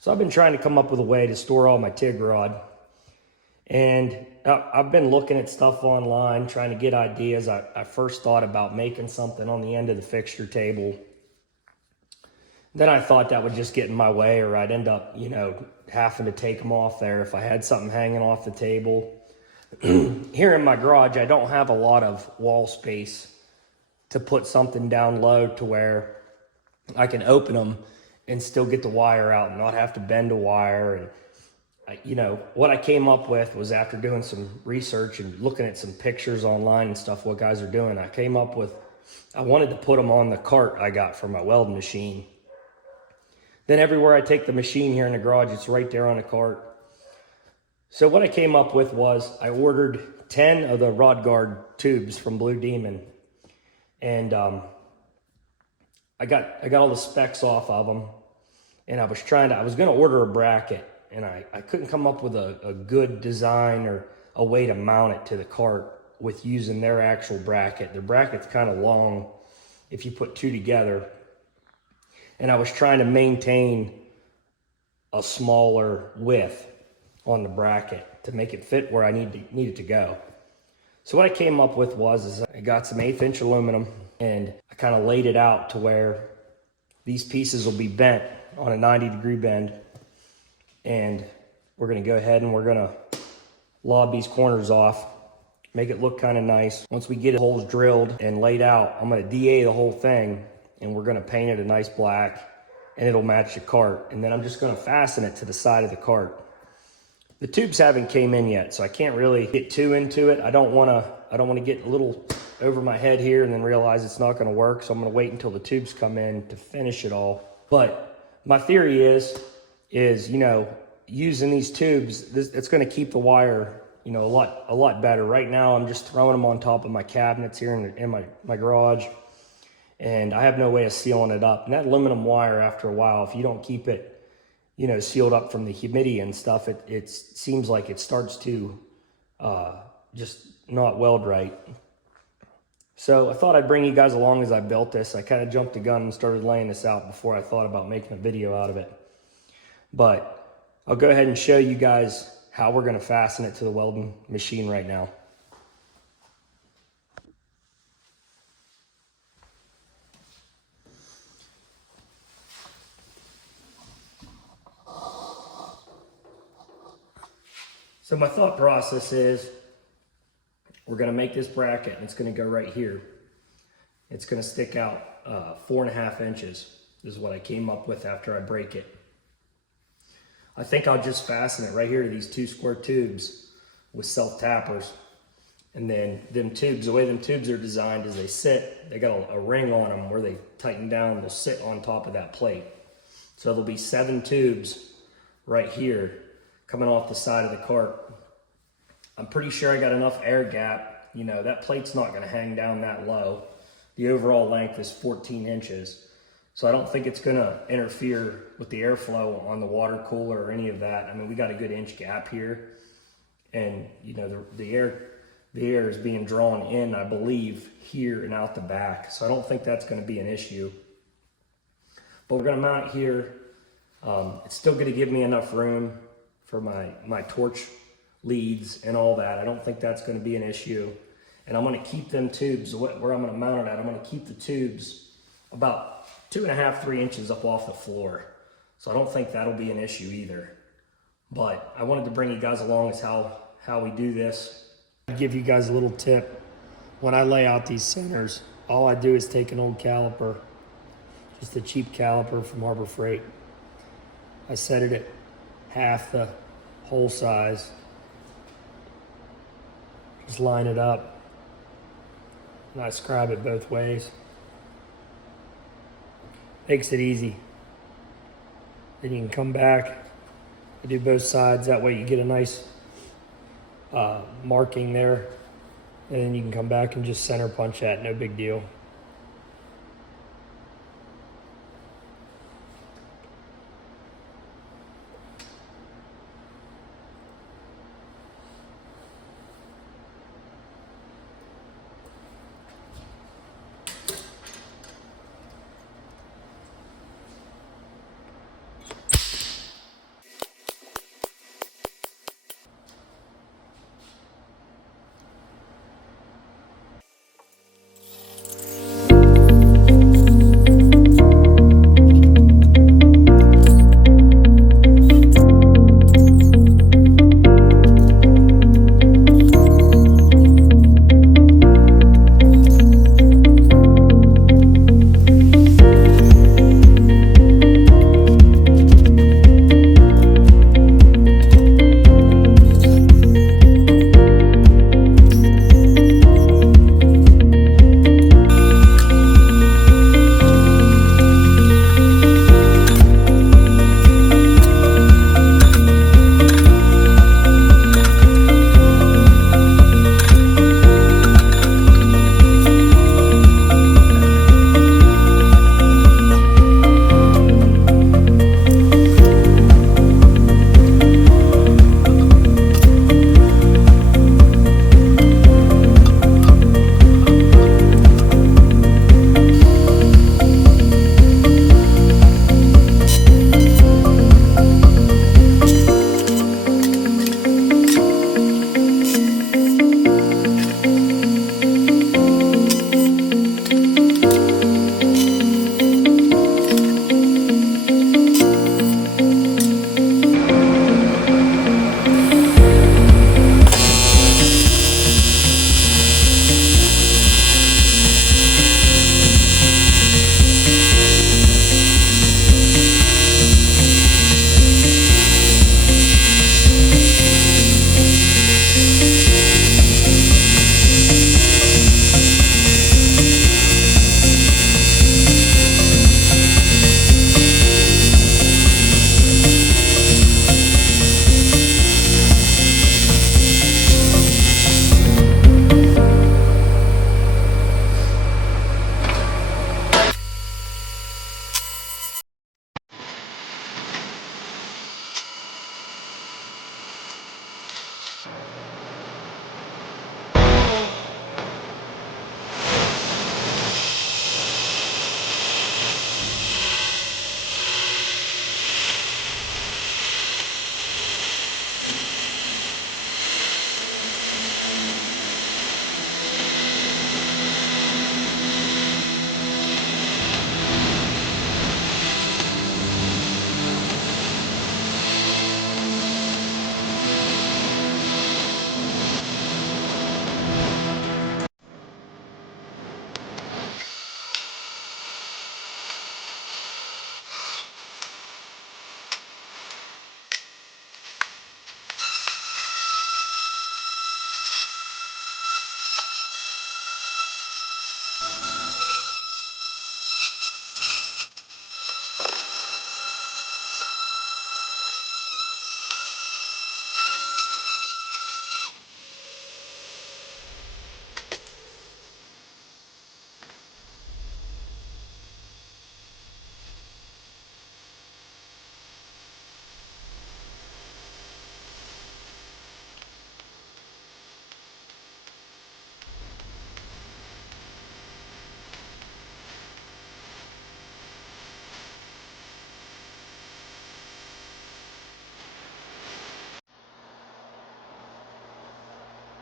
So I've been trying to come up with a way to store all my TIG rod. And I've been looking at stuff online, trying to get ideas. I first thought about making something on the end of the fixture table. Then I thought that would just get in my way, or I'd end up, having to take them off there if I had something hanging off the table. Here in my garage, I don't have a lot of wall space to put something down low to where I can open them and still get the wire out and not have to bend a wire. And what I came up with was, after doing some research and looking at some pictures online and stuff, what guys are doing, I came up with, I wanted to put them on the cart I got for my welding machine. Then everywhere I take the machine here in the garage, it's right there on the cart. So what I came up with was, I ordered 10 of the rod guard tubes from Blue Demon. And I got all the specs off of them. And I was going to order a bracket. And I couldn't come up with a good design or a way to mount it to the cart with using their actual bracket. The bracket's kind of long if you put two together. And I was trying to maintain a smaller width on the bracket to make it fit where I need it to go. So what I came up with was I got some 1/8 inch aluminum, and I kind of laid it out to where these pieces will be bent on a 90-degree bend. And we're going to go ahead and we're going to lob these corners off, make it look kind of nice. Once we get the holes drilled and laid out, I'm going to DA the whole thing, and we're going to paint it a nice black, and it'll match the cart. And then I'm just going to fasten it to the side of the cart. The tubes haven't came in yet, so I can't really get too into it. I don't want to get a little over my head here and then realize it's not going to work. So I'm going to wait until the tubes come in to finish it all. But my theory is using these tubes, it's going to keep the wire, a lot better. Right now, I'm just throwing them on top of my cabinets here in my garage, and I have no way of sealing it up. And that aluminum wire, after a while, if you don't keep it, sealed up from the humidity and stuff, it seems like it starts to just not weld right. So I thought I'd bring you guys along as I built this. I kind of jumped the gun and started laying this out before I thought about making a video out of it. But I'll go ahead and show you guys how we're going to fasten it to the welding machine right now. So my thought process is, we're going to make this bracket, and it's going to go right here. It's going to stick out 4.5 inches. This is what I came up with after I break it. I think I'll just fasten it right here to these 2 square tubes with self-tappers. And then them tubes, the way them tubes are designed is they got a ring on them where they tighten down and they'll sit on top of that plate. So there'll be 7 tubes right here coming off the side of the cart. I'm pretty sure I got enough air gap. That plate's not going to hang down that low. The overall length is 14 inches. So I don't think it's going to interfere with the airflow on the water cooler or any of that. I mean, we got a good inch gap here. And, the air is being drawn in, I believe, here and out the back. So I don't think that's going to be an issue. But we're going to mount it here. It's still going to give me enough room for my torch leads and all that. I don't think that's going to be an issue. And I'm going to keep them tubes, where I'm going to mount it at, I'm going to keep the tubes about 2.5, 3 inches up off the floor. So I don't think that'll be an issue either. But I wanted to bring you guys along as how we do this. I'll give you guys a little tip. When I lay out these centers, all I do is take an old caliper, just a cheap caliper from Harbor Freight. I set it at half the hole size. Just line it up. And I scribe it both ways. Makes it easy. Then you can come back and do both sides. That way you get a nice marking there. And then you can come back and just center punch that, no big deal.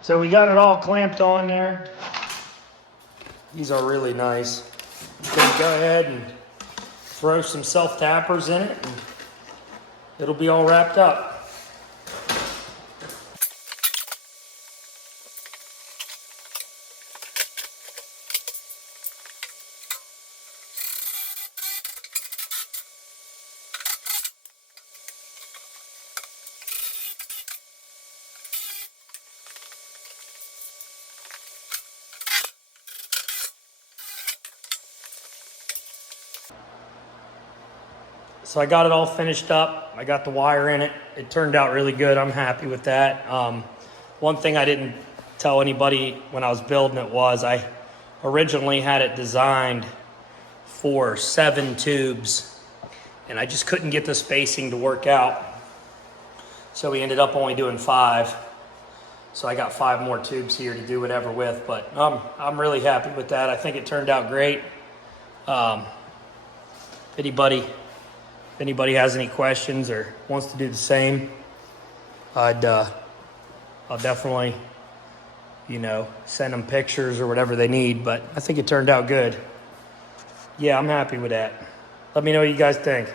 So we got it all clamped on there. These are really nice. Gonna go ahead and throw some self-tappers in it and it'll be all wrapped up. So I got it all finished up. I got the wire in it. It turned out really good. I'm happy with that. One thing I didn't tell anybody when I was building it was I originally had it designed for 7 tubes and I just couldn't get the spacing to work out. So we ended up only doing 5. So I got 5 more tubes here to do whatever with, but I'm really happy with that. I think it turned out great. If anybody has any questions or wants to do the same, I'll definitely, send them pictures or whatever they need, but I think it turned out good. Yeah, I'm happy with that. Let me know what you guys think.